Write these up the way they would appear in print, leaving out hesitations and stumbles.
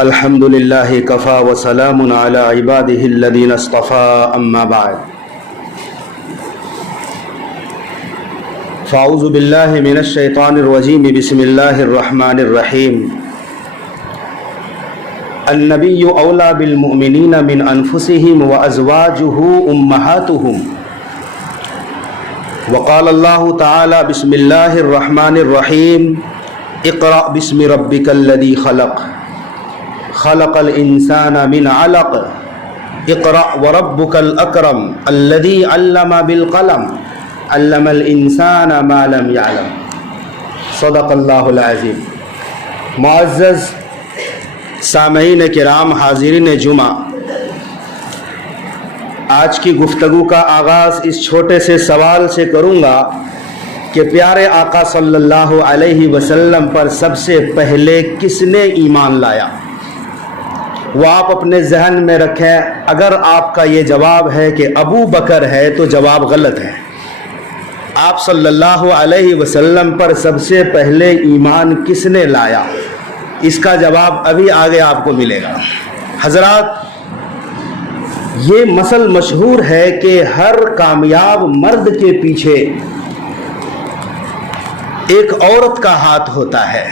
الحمد للہ کفا وسلام علی عبادہ الذین اصطفى اما بعد فاعوذ باللہ من الشیطان الرجیم بسم اللہ الرحمن الرحیم النبی اولی بالمؤمنین من انفسهم وازواجہ امہاتہم وقال اللہ تعالی بسم اللہ الرحمن الرحیم اقرأ بسم ربک الذی خلق خلق الانسان من علق اقرأ وربك الاکرم الذي علم بالقلم علم الانسان ما لم يعلم صدق اللہ العظیم۔ معزز سامعین کرام، حاضرین جمعہ، آج کی گفتگو کا آغاز اس چھوٹے سے سوال سے کروں گا کہ پیارے آقا صلی اللہ علیہ وسلم پر سب سے پہلے کس نے ایمان لایا؟ وہ آپ اپنے ذہن میں رکھیں۔ اگر آپ کا یہ جواب ہے کہ ابو بکر ہے تو جواب غلط ہے۔ آپ صلی اللہ علیہ وسلم پر سب سے پہلے ایمان کس نے لایا؟ اس کا جواب ابھی آگے آپ کو ملے گا۔ حضرات، یہ مثل مشہور ہے کہ ہر کامیاب مرد کے پیچھے ایک عورت کا ہاتھ ہوتا ہے۔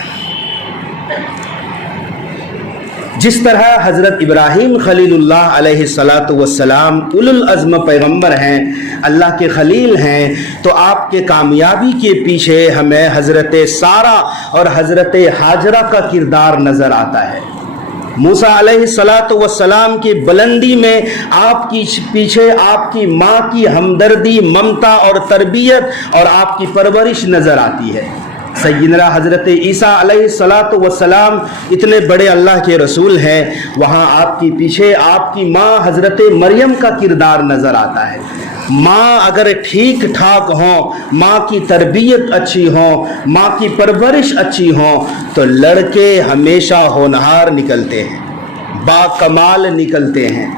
جس طرح حضرت ابراہیم خلیل اللہ علیہ السلام اولو العزم پیغمبر ہیں، اللہ کے خلیل ہیں، تو آپ کے کامیابی کے پیچھے ہمیں حضرت سارہ اور حضرت ہاجرہ کا کردار نظر آتا ہے۔ موسیٰ علیہ السلام کی بلندی میں آپ کی پیچھے آپ کی ماں کی ہمدردی، ممتا اور تربیت اور آپ کی پرورش نظر آتی ہے۔ سیدنا حضرت عیسیٰ علیہ السلام اتنے بڑے اللہ کے رسول ہیں، وہاں آپ کی پیچھے آپ کی ماں حضرت مریم کا کردار نظر آتا ہے۔ ماں اگر ٹھیک ٹھاک ہوں، ماں کی تربیت اچھی ہوں، ماں کی پرورش اچھی ہوں، تو لڑکے ہمیشہ ہونہار نکلتے ہیں، با کمال نکلتے ہیں۔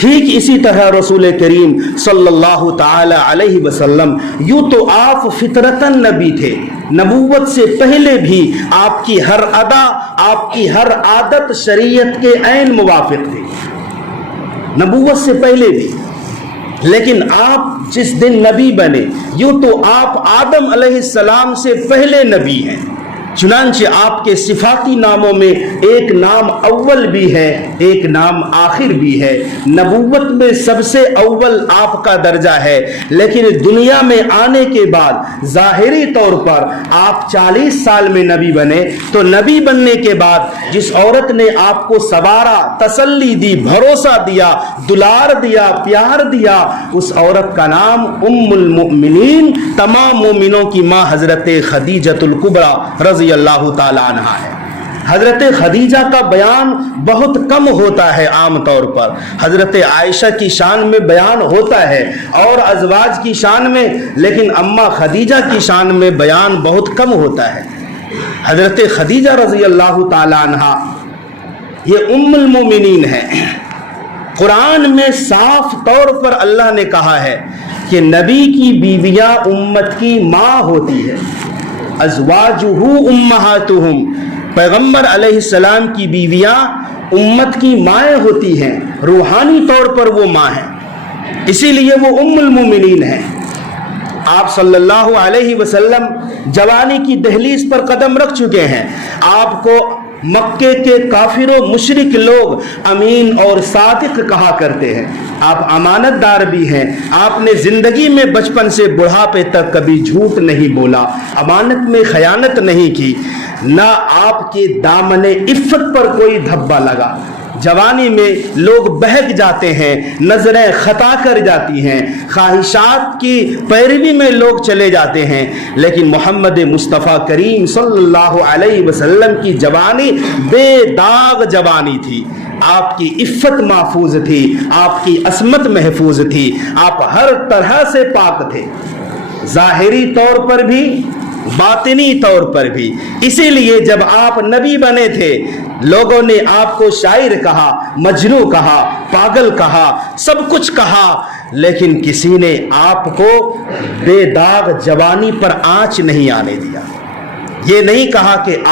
ٹھیک اسی طرح رسول کریم صلی اللہ تعالی علیہ وسلم، یوں تو آپ فطرتاً نبی تھے، نبوت سے پہلے بھی آپ کی ہر ادا، آپ کی ہر عادت شریعت کے عین موافق تھی، نبوت سے پہلے بھی۔ لیکن آپ جس دن نبی بنے، یوں تو آپ آدم علیہ السلام سے پہلے نبی ہیں، چنانچہ آپ کے صفاتی ناموں میں ایک نام اول بھی ہے، ایک نام آخر بھی ہے۔ نبوت میں سب سے اول آپ کا درجہ ہے، لیکن دنیا میں آنے کے بعد ظاہری طور پر آپ 40 سال میں نبی بنے، تو نبی بننے کے بعد جس عورت نے آپ کو سوارا، تسلی دی، بھروسہ دیا، دلار دیا، پیار دیا، اس عورت کا نام ام المؤمنین، تمام مومنوں کی ماں حضرت خدیجہ الکبریٰ رضی اللہ تعالی عنہا ہے۔ حضرت خدیجہ کا بیان بہت کم ہوتا ہے عام طور پر، حضرت عائشہ کی شان میں بیان ہوتا ہے اور ازواج کی شان میں، لیکن اماں خدیجہ کی شان میں بیان بہت کم ہوتا ہے۔ حضرت خدیجہ رضی اللہ تعالی عنہا یہ ام المومنین ہے۔ قرآن میں صاف طور پر اللہ نے کہا ہے کہ نبی کی بیویاں امت کی ماں ہوتی ہے، ازواجہ امہاتہم، پیغمبر علیہ السلام کی بیویاں امت کی مائیں ہوتی ہیں، روحانی طور پر وہ ماں ہیں، اسی لیے وہ ام المومنین ہیں۔ آپ صلی اللہ علیہ وسلم جوانی کی دہلیز پر قدم رکھ چکے ہیں۔ آپ کو مکے کے کافر و مشرک لوگ امین اور صادق کہا کرتے ہیں، آپ امانت دار بھی ہیں۔ آپ نے زندگی میں بچپن سے بڑھاپے تک کبھی جھوٹ نہیں بولا، امانت میں خیانت نہیں کی، نہ آپ کے دامن عفت پر کوئی دھبا لگا۔ جوانی میں لوگ بہک جاتے ہیں، نظریں خطا کر جاتی ہیں، خواہشات کی پیروی میں لوگ چلے جاتے ہیں، لیکن محمد مصطفیٰ کریم صلی اللہ علیہ وسلم کی جوانی بے داغ جوانی تھی۔ آپ کی عفت محفوظ تھی، آپ کی عصمت محفوظ تھی، آپ ہر طرح سے پاک تھے، ظاہری طور پر بھی، باطنی طور پر بھی۔ اسی لیے جب آپ نبی بنے تھے، لوگوں نے آپ کو شاعر کہا، مجنوں کہا، پاگل کہا، سب کچھ کہا، لیکن کسی نے آپ کو بے داغ جوانی پر آنچ نہیں آنے دیا۔ یہ نہیں کہا کہ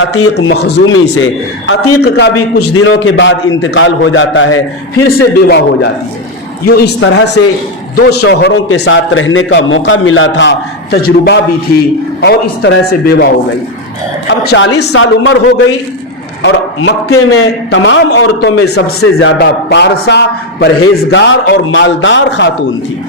عتیق مخزومی سے. عتیق کا بھی کچھ دنوں کے بعد انتقال ہو جاتا ہے, پھر سے بیوہ ہو جاتی ہے. یوں اس طرح سے 2 شوہروں کے ساتھ رہنے کا موقع ملا تھا, تجربہ بھی تھی, اور اس طرح سے بیوہ ہو گئی. اب 40 سال عمر ہو گئی, اور مکے میں تمام عورتوں میں سب سے زیادہ پارسا, پرہیزگار اور مالدار خاتون تھی.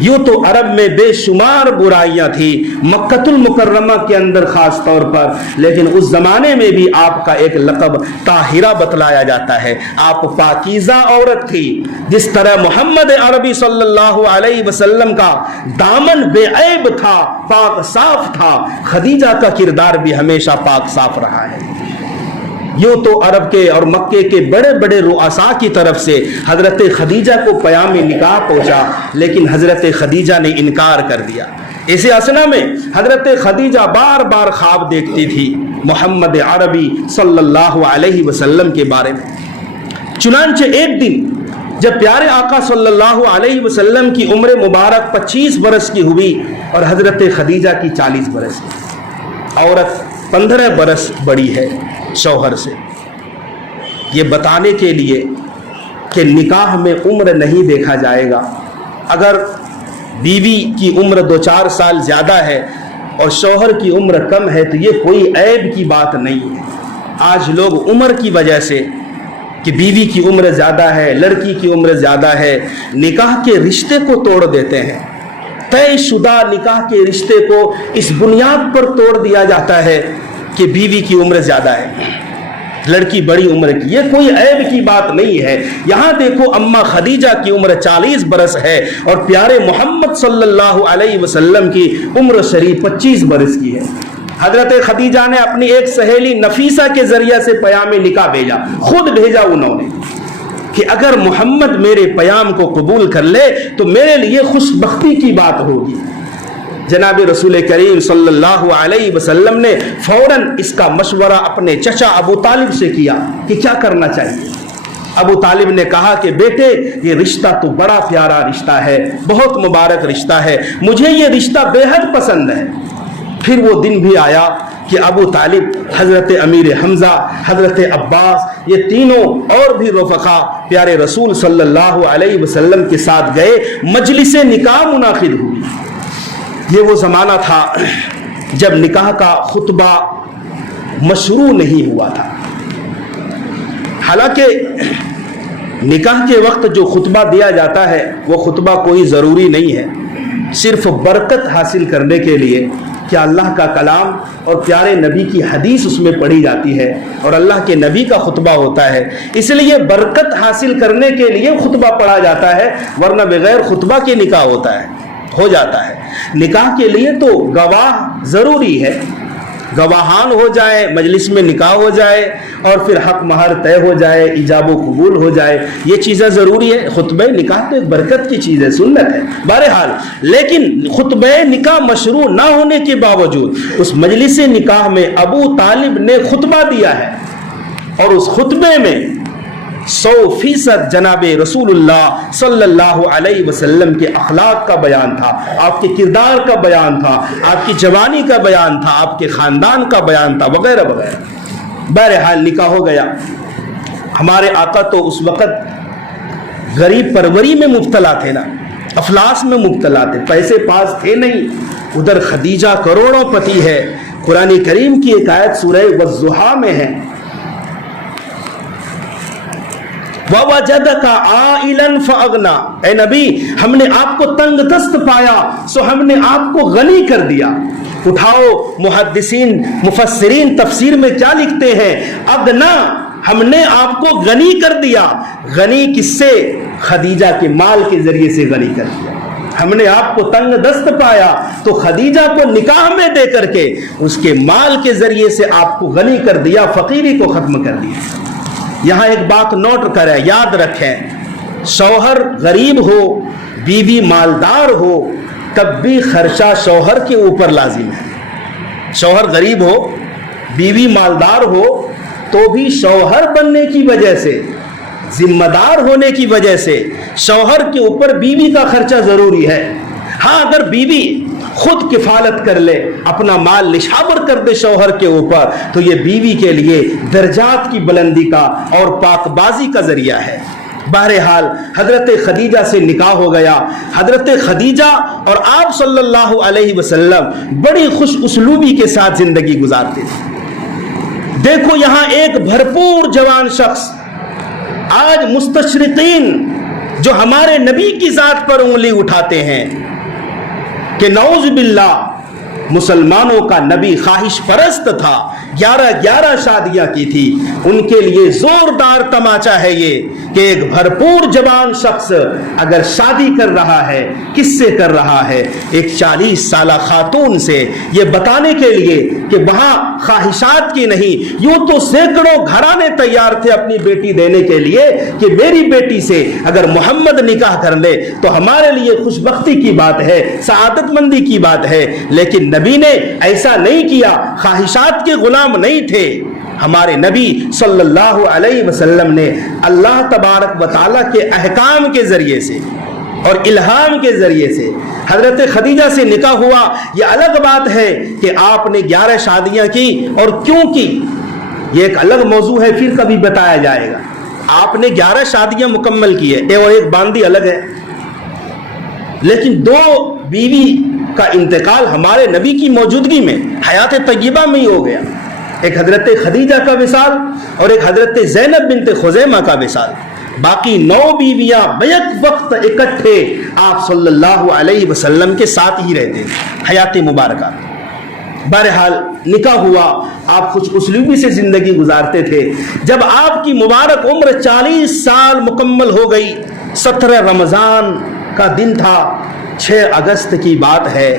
یوں تو عرب میں بے شمار برائیاں تھیں, مکۃ المکرمہ کے اندر خاص طور پر, لیکن اس زمانے میں بھی آپ کا ایک لقب طاہرہ بتلایا جاتا ہے. آپ پاکیزہ عورت تھی. جس طرح محمد عربی صلی اللہ علیہ وسلم کا دامن بے عیب تھا, پاک صاف تھا, خدیجہ کا کردار بھی ہمیشہ پاک صاف رہا ہے. یوں تو عرب کے اور مکے کے بڑے بڑے رؤساء کی طرف سے حضرت خدیجہ کو پیام نکاح پہنچا, لیکن حضرت خدیجہ نے انکار کر دیا. اسی اسنا میں حضرت خدیجہ بار بار خواب دیکھتی تھی محمد عربی صلی اللہ علیہ وسلم کے بارے میں. چنانچہ ایک دن جب پیارے آقا صلی اللہ علیہ وسلم کی عمر مبارک 25 برس کی ہوئی اور حضرت خدیجہ کی 40 برس کی, عورت 15 برس بڑی ہے شوہر سے, یہ بتانے کے لیے کہ نکاح میں عمر نہیں دیکھا جائے گا. اگر بیوی کی عمر 2-4 سال زیادہ ہے اور شوہر کی عمر کم ہے تو یہ کوئی عیب کی بات نہیں ہے. آج لوگ عمر کی وجہ سے کہ بیوی کی عمر زیادہ ہے, لڑکی کی عمر زیادہ ہے, نکاح کے رشتے کو توڑ دیتے ہیں. طے شدہ نکاح کے رشتے کو اس بنیاد پر توڑ دیا جاتا ہے کہ بیوی کی عمر زیادہ ہے, لڑکی بڑی عمر کی. یہ کوئی عیب کی بات نہیں ہے. یہاں دیکھو اماں خدیجہ کی عمر 40 برس ہے اور پیارے محمد صلی اللہ علیہ وسلم کی عمر شریف 25 برس کی ہے. حضرت خدیجہ نے اپنی ایک سہیلی نفیسہ کے ذریعے سے پیام نکاح بھیجا, خود بھیجا انہوں نے کہ اگر محمد میرے پیام کو قبول کر لے تو میرے لیے خوش بختی کی بات ہوگی. جناب رسول کریم صلی اللہ علیہ وسلم نے فوراً اس کا مشورہ اپنے چچا ابو طالب سے کیا کہ کیا کرنا چاہیے. ابو طالب نے کہا کہ بیٹے یہ رشتہ تو بڑا پیارا رشتہ ہے, بہت مبارک رشتہ ہے, مجھے یہ رشتہ بے حد پسند ہے. پھر وہ دن بھی آیا کہ ابو طالب, حضرت امیر حمزہ, حضرت عباس, یہ تینوں اور بھی رفقا پیارے رسول صلی اللہ علیہ وسلم کے ساتھ گئے. مجلس نکاح منعقد ہوئی. یہ وہ زمانہ تھا جب نکاح کا خطبہ مشروع نہیں ہوا تھا. حالانکہ نکاح کے وقت جو خطبہ دیا جاتا ہے وہ خطبہ کوئی ضروری نہیں ہے, صرف برکت حاصل کرنے کے لیے کہ اللہ کا کلام اور پیارے نبی کی حدیث اس میں پڑھی جاتی ہے اور اللہ کے نبی کا خطبہ ہوتا ہے, اس لیے برکت حاصل کرنے کے لیے خطبہ پڑھا جاتا ہے, ورنہ بغیر خطبہ کے نکاح ہو جاتا ہے. نکاح کے لیے تو گواہ ضروری ہے, گواہان ہو جائے, مجلس میں نکاح ہو جائے اور پھر حق مہر طے ہو جائے, ایجاب و قبول ہو جائے, یہ چیزیں ضروری ہے. خطبہ نکاح تو ایک برکت کی چیز ہے, سنت ہے بہرحال. لیکن خطبہ نکاح مشروع نہ ہونے کے باوجود اس مجلس نکاح میں ابو طالب نے خطبہ دیا ہے اور اس خطبے میں 100% جناب رسول اللہ صلی اللہ علیہ وسلم کے اخلاق کا بیان تھا, آپ کے کردار کا بیان تھا, آپ کی جوانی کا بیان تھا, آپ کے خاندان کا بیان تھا, وغیرہ وغیرہ. بہرحال نکاح ہو گیا. ہمارے آقا تو اس وقت غریب پروری میں مبتلا تھے نا, افلاس میں مبتلا تھے, پیسے پاس تھے نہیں. ادھر خدیجہ کروڑوں پتی ہے. قرآن کریم کی ایک آیت سورہ والضحیٰ میں ہے, وَوَجَدَكَ عَائِلًا فَأَغْنَى, اے نبی ہم نے آپ کو تنگ دست پایا سو ہم نے آپ کو غنی کر دیا. اٹھاؤ محدثین مفسرین تفسیر میں کیا لکھتے ہیں, اغنا, ہم نے آپ کو غنی کر دیا. غنی کس سے؟ خدیجہ کے مال کے ذریعے سے غنی کر دیا. ہم نے آپ کو تنگ دست پایا تو خدیجہ کو نکاح میں دے کر کے اس کے مال کے ذریعے سے آپ کو غنی کر دیا, فقیری کو ختم کر دیا. یہاں ایک بات نوٹ کریں, یاد رکھیں, شوہر غریب ہو بیوی مالدار ہو تب بھی خرچہ شوہر کے اوپر لازم ہے. شوہر غریب ہو بیوی مالدار ہو تو بھی شوہر بننے کی وجہ سے, ذمہ دار ہونے کی وجہ سے شوہر کے اوپر بیوی کا خرچہ ضروری ہے. ہاں اگر بیوی خود کفالت کر لے، اپنا مال نشاور کر دے شوہر کے اوپر، تو یہ بیوی کے لیے درجات کی بلندی کا اور پاک بازی کا ذریعہ ہے۔ بہرحال حضرت خدیجہ سے نکاح ہو گیا۔ حضرت خدیجہ اور آپ صلی اللہ علیہ وسلم بڑی خوش اسلوبی کے ساتھ زندگی گزارتے تھے۔ دیکھو یہاں ایک بھرپور جوان شخص، آج مستشرقین جو ہمارے نبی کی ذات پر انگلی اٹھاتے ہیں کہ نعوذ باللہ مسلمانوں کا نبی خواہش پرست تھا، 11 شادیاں کی تھی، ان کے لیے زوردار تماچا ہے یہ کہ ایک بھرپور جوان شخص اگر شادی کر رہا ہے، کس سے کر رہا ہے؟ ایک 40 سالہ خاتون سے، یہ بتانے کے لیے کہ وہاں خواہشات کی نہیں، یوں تو سینکڑوں گھرانے تیار تھے اپنی بیٹی دینے کے لیے کہ میری بیٹی سے اگر محمد نکاح کر لے تو ہمارے لیے خوش بختی کی بات ہے، سعادت مندی کی بات ہے، لیکن نبی نے ایسا نہیں کیا، خواہشات کے غلام نہیں تھے۔ ہمارے نبی صلی اللہ علیہ وسلم نے اللہ تبارک و تعالیٰ کے احکام کے ذریعے سے اور الہام کے ذریعے سے حضرت خدیجہ سے نکاح ہوا۔ یہ الگ بات ہے کہ آپ نے 11 شادیاں کی اور کیوں کی، یہ ایک الگ موضوع ہے، پھر کبھی بتایا جائے گا۔ آپ نے 11 شادیاں مکمل کی ہے اور ایک باندھی الگ ہے، لیکن 2 بیوی کا انتقال ہمارے نبی کی موجودگی میں حیات طیبہ میں ہی ہو گیا۔ ایک حضرت خدیجہ کا وصال اور ایک حضرت زینب بنت خزیمہ کا وصال۔ باقی 9 بیویاں بیک وقت اکٹھے آپ صلی اللہ علیہ وسلم کے ساتھ ہی رہتے حیات مبارکہ۔ بہرحال نکاح ہوا، آپ خوش اسلوبی سے زندگی گزارتے تھے۔ جب آپ کی مبارک عمر 40 سال مکمل ہو گئی، 17 رمضان کا دن تھا، 6 اگست کی بات ہے،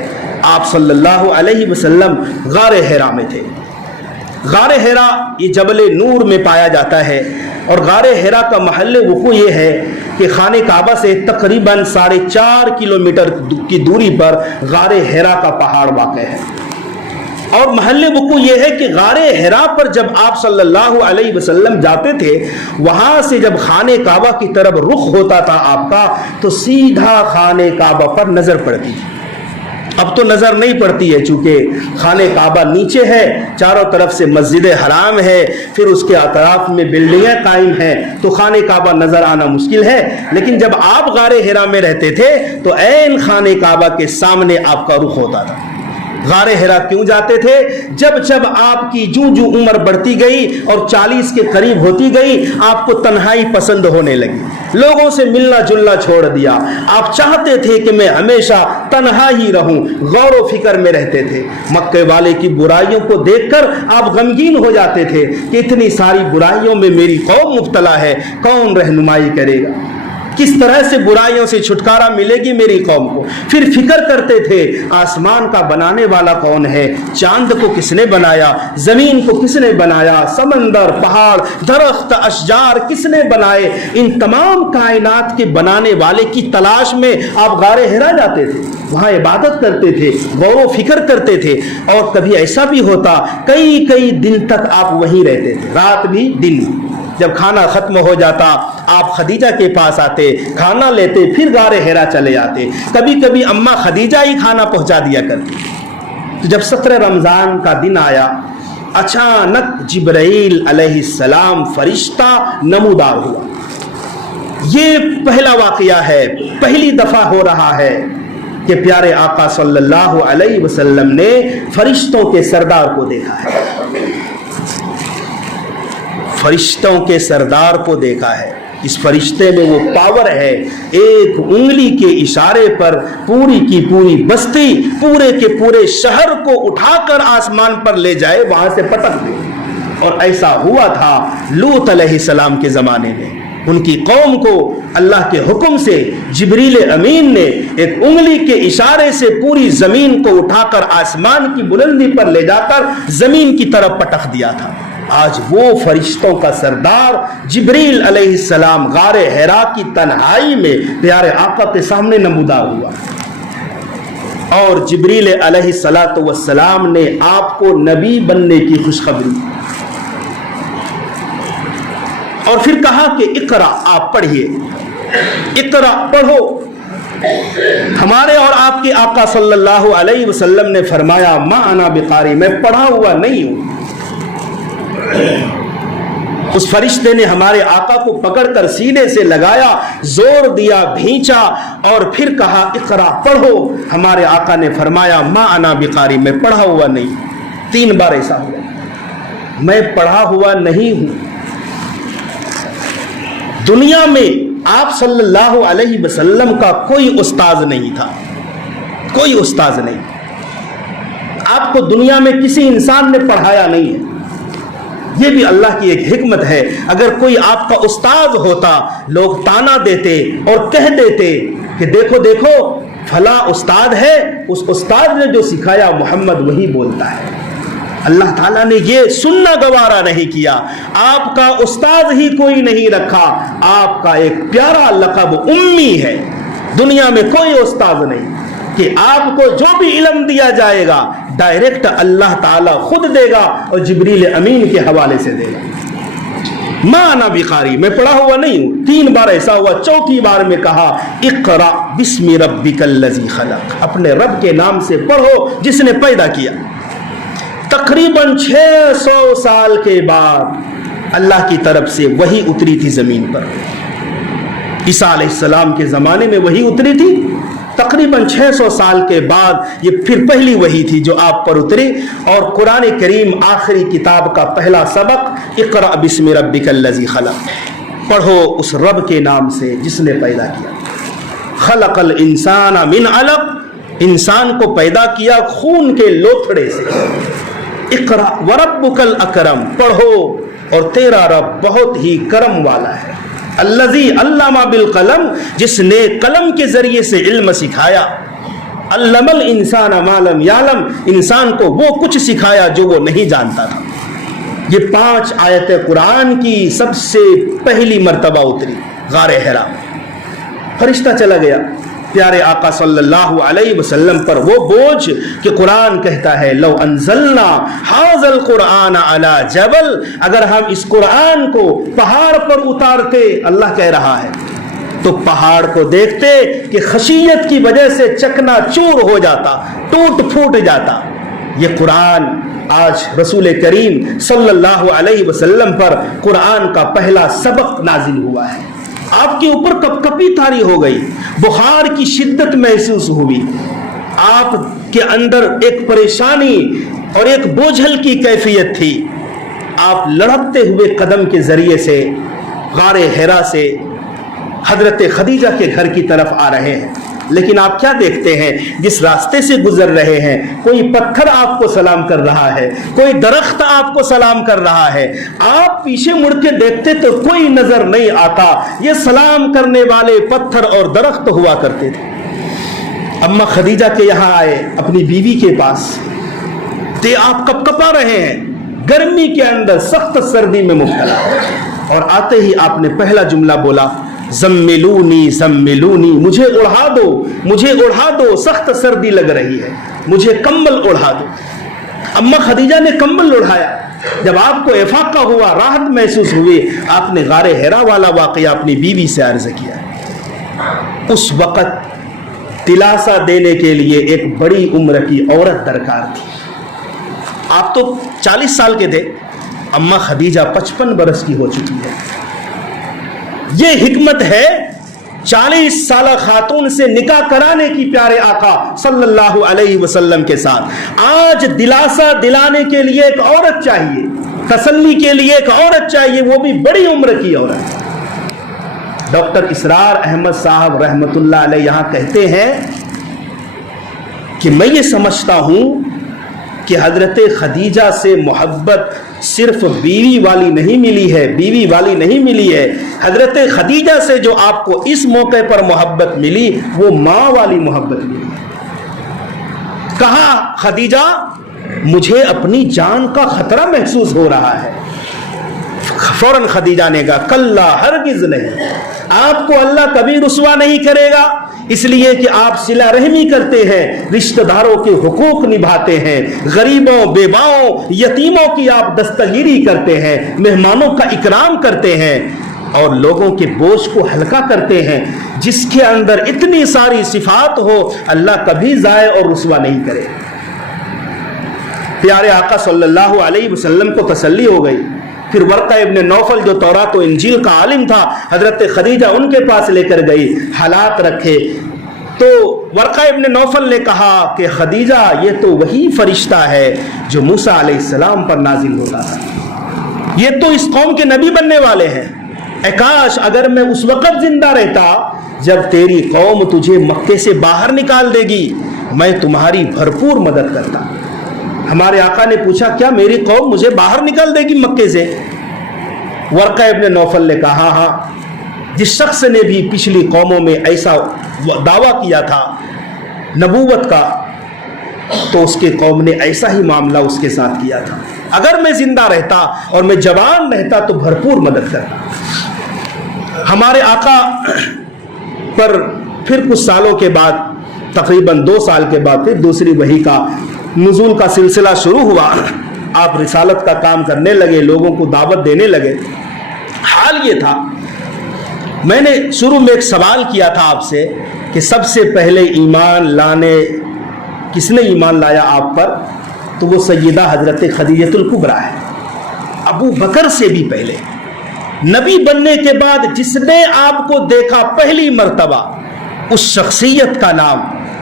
آپ صلی اللہ علیہ وسلم غار حرا میں تھے۔ غار حرا یہ جبل نور میں پایا جاتا ہے، اور غار حرا کا محل وقوع یہ ہے کہ خانہ کعبہ سے تقریباً 4.5 کلومیٹر کی دوری پر غار حرا کا پہاڑ واقع ہے، اور محل وقوع یہ ہے کہ غار حرا پر جب آپ صلی اللہ علیہ وسلم جاتے تھے، وہاں سے جب خانہ کعبہ کی طرف رخ ہوتا تھا آپ کا، تو سیدھا خانہ کعبہ پر نظر پڑتی۔ اب تو نظر نہیں پڑتی ہے، چونکہ خانہ کعبہ نیچے ہے، چاروں طرف سے مسجد حرام ہے، پھر اس کے اطراف میں بلڈنگیں قائم ہیں، تو خانہ کعبہ نظر آنا مشکل ہے۔ لیکن جب آپ غار حرا میں رہتے تھے تو عین خانہ کعبہ کے سامنے آپ کا رخ ہوتا تھا۔ غار حرا کیوں جاتے تھے؟ جب آپ کی جو عمر بڑھتی گئی اور 40 کے قریب ہوتی گئی، آپ کو تنہائی پسند ہونے لگی، لوگوں سے ملنا جلنا چھوڑ دیا، آپ چاہتے تھے کہ میں ہمیشہ تنہا ہی رہوں، غور و فکر میں رہتے تھے۔ مکے والے کی برائیوں کو دیکھ کر آپ غمگین ہو جاتے تھے کہ اتنی ساری برائیوں میں میری قوم مبتلا ہے، کون رہنمائی کرے گا، کس طرح سے برائیوں سے چھٹکارا ملے گی میری قوم کو۔ پھر فکر کرتے تھے آسمان کا بنانے والا کون ہے، چاند کو کس نے بنایا، زمین کو کس نے بنایا، سمندر، پہاڑ، درخت، اشجار کس نے بنائے، ان تمام کائنات کے بنانے والے کی تلاش میں آپ غار حرا جاتے تھے، وہاں عبادت کرتے تھے، غور و فکر کرتے تھے، اور کبھی ایسا بھی ہوتا کئی دن تک آپ وہیں رہتے تھے، رات بھی دن بھی۔ جب کھانا ختم ہو جاتا آپ خدیجہ کے پاس آتے، کھانا لیتے، پھر غار حرا چلے جاتے، کبھی اماں خدیجہ ہی کھانا پہنچا دیا کرتی۔ تو جب 17 رمضان کا دن آیا، اچانک جبرائیل علیہ السلام فرشتہ نمودار ہوا۔ یہ پہلا واقعہ ہے، پہلی دفعہ ہو رہا ہے کہ پیارے آقا صلی اللہ علیہ وسلم نے فرشتوں کے سردار کو دیکھا ہے، فرشتوں کے سردار کو دیکھا ہے۔ اس فرشتے میں وہ پاور ہے، ایک انگلی کے اشارے پر پوری کی پوری بستی، پورے کے پورے شہر کو اٹھا کر آسمان پر لے جائے، وہاں سے پٹک دے۔ اور ایسا ہوا تھا لوط علیہ السلام کے زمانے میں، ان کی قوم کو اللہ کے حکم سے جبریل امین نے ایک انگلی کے اشارے سے پوری زمین کو اٹھا کر آسمان کی بلندی پر لے جا کر زمین کی طرف پٹک دیا تھا۔ آج وہ فرشتوں کا سردار جبریل علیہ السلام غار حرا کی تنہائی میں پیارے آقا کے سامنے نمودار ہوا، اور جبریل علیہ السلام نے آپ کو نبی بننے کی خوشخبری، اور پھر کہا کہ اقرا، آپ پڑھیے، اقرا پڑھو ہمارے اور آپ کے آقا صلی اللہ علیہ وسلم نے فرمایا ما انا بقاری، میں پڑھا ہوا نہیں ہوں۔ اس فرشتے نے ہمارے آقا کو پکڑ کر سینے سے لگایا، زور دیا، بھینچا اور پھر کہا اقرا، پڑھو۔ ہمارے آقا نے فرمایا ما انا بقاری، میں پڑھا ہوا نہیں۔ 3 بار ایسا ہوا، میں پڑھا ہوا نہیں ہوں۔ دنیا میں آپ صلی اللہ علیہ وسلم کا کوئی استاذ نہیں تھا، کوئی استاذ نہیں۔ آپ کو دنیا میں کسی انسان نے پڑھایا نہیں ہے۔ یہ بھی اللہ کی ایک حکمت ہے، اگر کوئی آپ کا استاذ ہوتا لوگ تانا دیتے اور کہہ دیتے کہ دیکھو دیکھو فلاں استاد ہے، اس استاد نے جو سکھایا محمد وہی بولتا ہے۔ اللہ تعالیٰ نے یہ سننا گوارا نہیں کیا، آپ کا استاد ہی کوئی نہیں رکھا، آپ کا ایک پیارا لقب امی ہے۔ دنیا میں کوئی استاد نہیں کہ آپ کو جو بھی علم دیا جائے گا ڈائریکٹ اللہ تعالیٰ خود دے گا اور جبریل امین کے حوالے سے دے گا۔ ما انا بقاری، میں پڑھا ہوا نہیں ہوں۔ 3 بار ایسا ہوا، 4تھی بار میں کہا اقرا بسم ربک الذی خلق، اپنے رب کے نام سے پڑھو جس نے پیدا کیا۔ تقریباً 600 سال کے بعد اللہ کی طرف سے وحی اتری تھی زمین پر۔ عیسیٰ علیہ السلام کے زمانے میں وحی اتری تھی، تقریباً 600 سال کے بعد یہ پھر پہلی وحی تھی جو آپ پر اتری، اور قرآن کریم آخری کتاب کا پہلا سبق اقرأ بسم ربک الذی خلق، پڑھو اس رب کے نام سے جس نے پیدا کیا۔ خلق الانسان من علق، انسان کو پیدا کیا خون کے لوتھڑے سے۔ اقرأ وربک الاکرم، پڑھو اور تیرا رب بہت ہی کرم والا ہے۔ الذی علم بالقلم، جس نے قلم کے ذریعے سے علم سکھایا۔ علم الانسان ما لم یعلم، انسان کو وہ کچھ سکھایا جو وہ نہیں جانتا تھا۔ یہ 5 آیت قرآن کی سب سے پہلی مرتبہ اتری غار حرا۔ فرشتہ چلا گیا پیارے آقا صلی اللہ علیہ وسلم پر وہ بوجھ کہ قرآن کہتا ہے لو انزلنا ھذا القرآن علی جبل، اگر ہم اس قرآن کو پہاڑ پر اتارتے، اللہ کہہ رہا ہے، تو پہاڑ کو دیکھتے کہ خشیت کی وجہ سے چکنا چور ہو جاتا، ٹوٹ پھوٹ جاتا۔ یہ قرآن آج رسول کریم صلی اللہ علیہ وسلم پر قرآن کا پہلا سبق نازل ہوا ہے۔ آپ کے اوپر کپ کپی طاری ہو گئی، بخار کی شدت محسوس ہوئی، آپ کے اندر ایک پریشانی اور ایک بوجھل کی کیفیت تھی۔ آپ لڑکتے ہوئے قدم کے ذریعے سے غار حرا سے حضرت خدیجہ کے گھر کی طرف آ رہے ہیں، لیکن آپ کیا دیکھتے ہیں؟ جس راستے سے گزر رہے ہیں کوئی پتھر آپ کو سلام کر رہا ہے، کوئی درخت آپ کو سلام کر رہا ہے، آپ پیچھے مڑ کے دیکھتے تو کوئی نظر نہیں آتا۔ یہ سلام کرنے والے پتھر اور درخت ہوا کرتے تھے۔ اما خدیجہ کے یہاں آئے اپنی بیوی کے پاس، تے آپ کپ کپا رہے ہیں، گرمی کے اندر سخت سردی میں مبتلا، اور آتے ہی آپ نے پہلا جملہ بولا زملونی زملونی، مجھے اڑھا دو، مجھے اڑھا دو، سخت سردی لگ رہی ہے، مجھے کمبل اڑھا دو۔ اما خدیجہ نے کمبل اڑھایا۔ جب آپ کو افاقہ ہوا، راحت محسوس ہوئی، آپ نے غار حرا والا واقعہ اپنی بیوی سے عرض کیا۔ اس وقت دلاسا دینے کے لیے ایک بڑی عمر کی عورت درکار تھی۔ آپ تو 40 سال کے تھے، اما خدیجہ 55 برس کی ہو چکی ہے۔ یہ حکمت ہے 40 سالہ خاتون سے نکاح کرانے کی پیارے آقا صلی اللہ علیہ وسلم کے ساتھ۔ آج دلاسا دلانے کے لیے ایک عورت چاہیے، تسلی کے لیے ایک عورت چاہیے، وہ بھی بڑی عمر کی عورت۔ ڈاکٹر اسرار احمد صاحب رحمت اللہ علیہ یہاں کہتے ہیں کہ میں یہ سمجھتا ہوں کہ حضرت خدیجہ سے محبت صرف بیوی والی نہیں ملی ہے، بیوی والی نہیں ملی ہے، حضرت خدیجہ سے جو آپ کو اس موقع پر محبت ملی وہ ماں والی محبت ملی ہے۔ کہا خدیجہ مجھے اپنی جان کا خطرہ محسوس ہو رہا ہے۔ فوراً خدیجہ نے کہا کلا، ہرگز نہیں، آپ کو اللہ کبھی رسوا نہیں کرے گا، اس لیے کہ آپ صلہ رحمی کرتے ہیں، رشتہ داروں کے حقوق نبھاتے ہیں، غریبوں، بیواؤں، یتیموں کی آپ دستگیری کرتے ہیں، مہمانوں کا اکرام کرتے ہیں۔ اور لوگوں کے بوجھ کو ہلکا کرتے ہیں. جس کے اندر اتنی ساری صفات ہو اللہ کبھی ضائع اور رسوا نہیں کرے. پیارے آقا صلی اللہ علیہ وسلم کو تسلی ہو گئی. پھر ورقہ ابن نوفل جو تورات و انجیل کا عالم تھا، حضرت خدیجہ ان کے پاس لے کر گئی، حالات رکھے. تو ورقہ ابن نوفل نے کہا کہ خدیجہ یہ تو وہی فرشتہ ہے جو موسیٰ علیہ السلام پر نازل ہوتا تھا، یہ تو اس قوم کے نبی بننے والے ہیں. اے کاش اگر میں اس وقت زندہ رہتا جب تیری قوم تجھے مکے سے باہر نکال دے گی، میں تمہاری بھرپور مدد کرتا. ہمارے آقا نے پوچھا کیا میری قوم مجھے باہر نکال دے گی مکے سے؟ ورقہ ابن نوفل نے کہا ہاں، جس شخص نے بھی پچھلی قوموں میں ایسا دعویٰ کیا تھا نبوت کا تو اس کے قوم نے ایسا ہی معاملہ اس کے ساتھ کیا تھا. اگر میں زندہ رہتا اور میں جوان رہتا تو بھرپور مدد کرتا. ہمارے آقا پر پھر کچھ سالوں کے بعد، تقریباً 2 سال کے بعد، پھر دوسری وحی کا نزول کا سلسلہ شروع ہوا. آپ رسالت کا کام کرنے لگے، لوگوں کو دعوت دینے لگے. حال یہ تھا، میں نے شروع میں ایک سوال کیا تھا آپ سے کہ سب سے پہلے ایمان لانے کس نے ایمان لایا آپ پر؟ تو وہ سیدہ حضرت خدیجۃ الکبریٰ ہے. ابو بکر سے بھی پہلے نبی بننے کے بعد جس نے آپ کو دیکھا پہلی مرتبہ، اس شخصیت کا نام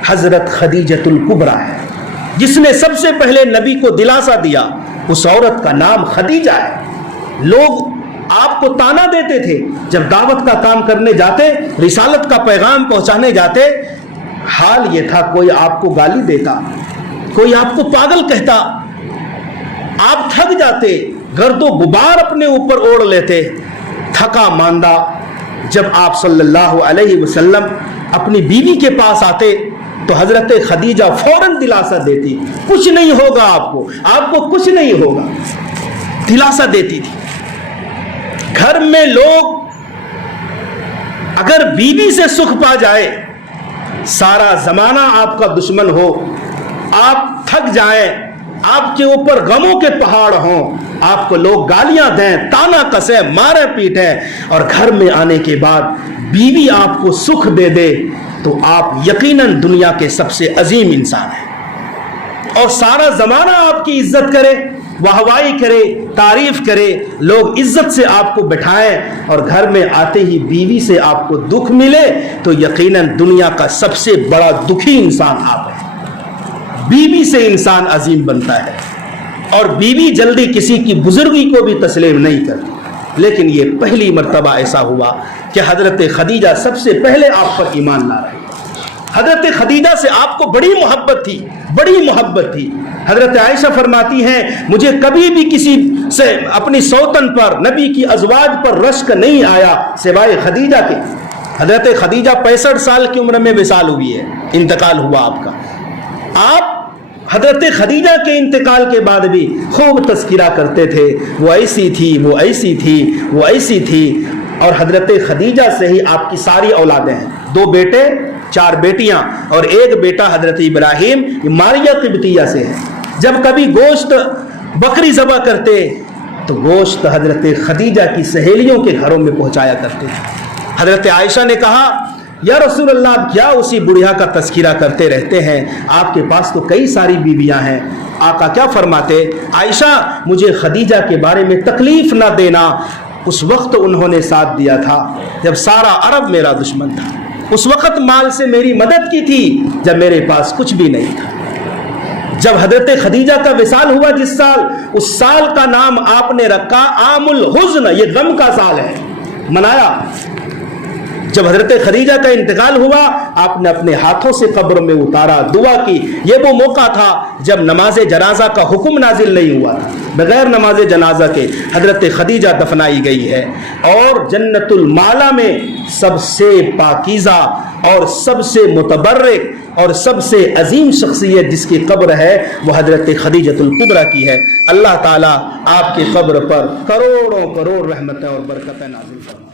حضرت خدیجۃ الکبریٰ ہے. جس نے سب سے پہلے نبی کو دلاسا دیا، اس عورت کا نام خدیجہ ہے. لوگ آپ کو تانا دیتے تھے جب دعوت کا کام کرنے جاتے، رسالت کا پیغام پہنچانے جاتے. حال یہ تھا کوئی آپ کو گالی دیتا، کوئی آپ کو پاگل کہتا، آپ تھک جاتے، گرد و غبار اپنے اوپر اوڑھ لیتے، تھکا ماندہ. جب آپ صلی اللہ علیہ وسلم اپنی بیوی کے پاس آتے تو حضرت خدیجہ فوراً دلاسا دیتی، کچھ نہیں ہوگا آپ کو کچھ نہیں ہوگا، دلاسا دیتی تھی. گھر میں لوگ اگر بیوی سے سکھ پا جائے، سارا زمانہ آپ کا دشمن ہو، آپ تھک جائیں، آپ کے اوپر غموں کے پہاڑ ہوں، آپ کو لوگ گالیاں دیں، تانا کسیں، مارے پیٹیں، اور گھر میں آنے کے بعد بیوی آپ کو سکھ دے دے تو آپ یقیناً دنیا کے سب سے عظیم انسان ہیں. اور سارا زمانہ آپ کی عزت کرے، واہوائی کرے، تعریف کرے، لوگ عزت سے آپ کو بٹھائیں، اور گھر میں آتے ہی بیوی سے آپ کو دکھ ملے تو یقیناً دنیا کا سب سے بڑا دکھی انسان آپ ہیں. بیوی سے انسان عظیم بنتا ہے، اور بیوی جلدی کسی کی بزرگی کو بھی تسلیم نہیں کرتی. لیکن یہ پہلی مرتبہ ایسا ہوا کہ حضرت خدیجہ سب سے پہلے آپ پر ایمان لا رہی. حضرت خدیجہ سے آپ کو بڑی محبت تھی، بڑی محبت تھی. حضرت عائشہ فرماتی ہیں مجھے کبھی بھی کسی سے اپنی سوتن پر، نبی کی ازواج پر رشک نہیں آیا سوائے خدیجہ کے. حضرت خدیجہ 65 سال کی عمر میں وصال ہوئی ہے، انتقال ہوا آپ کا. آپ حضرت خدیجہ کے انتقال کے بعد بھی خوب تذکرہ کرتے تھے، وہ ایسی تھی، وہ ایسی تھی، وہ ایسی تھی. اور حضرت خدیجہ سے ہی آپ کی ساری اولادیں ہیں، 2 بیٹے 4 بیٹیاں اور 1 بیٹا حضرت ابراہیم ماریہ قبطیہ سے ہے. جب کبھی گوشت بکری ذبح کرتے تو گوشت حضرت خدیجہ کی سہیلیوں کے گھروں میں پہنچایا کرتے تھے. حضرت عائشہ نے کہا یا رسول اللہ آپ کیا اسی بڑھیا کا تذکرہ کرتے رہتے ہیں، آپ کے پاس تو کئی ساری بیویاں ہیں. آقا کیا فرماتے، عائشہ مجھے خدیجہ کے بارے میں تکلیف نہ دینا. اس وقت انہوں نے ساتھ دیا تھا جب سارا عرب میرا دشمن تھا، اس وقت مال سے میری مدد کی تھی جب میرے پاس کچھ بھی نہیں تھا. جب حضرت خدیجہ کا وصال ہوا جس سال، اس سال کا نام آپ نے رکھا عام الحزن، یہ غم کا سال ہے، منایا. جب حضرت خدیجہ کا انتقال ہوا آپ نے اپنے ہاتھوں سے قبر میں اتارا، دعا کی. یہ وہ موقع تھا جب نماز جنازہ کا حکم نازل نہیں ہوا تھا، بغیر نماز جنازہ کے حضرت خدیجہ دفنائی گئی ہے. اور جنت المعلا میں سب سے پاکیزہ اور سب سے متبرک اور سب سے عظیم شخصیت جس کی قبر ہے وہ حضرت خدیجۃ الکبریٰ کی ہے. اللہ تعالیٰ آپ کی قبر پر کروڑوں کروڑ رحمتیں اور برکتیں نازل فرمائے.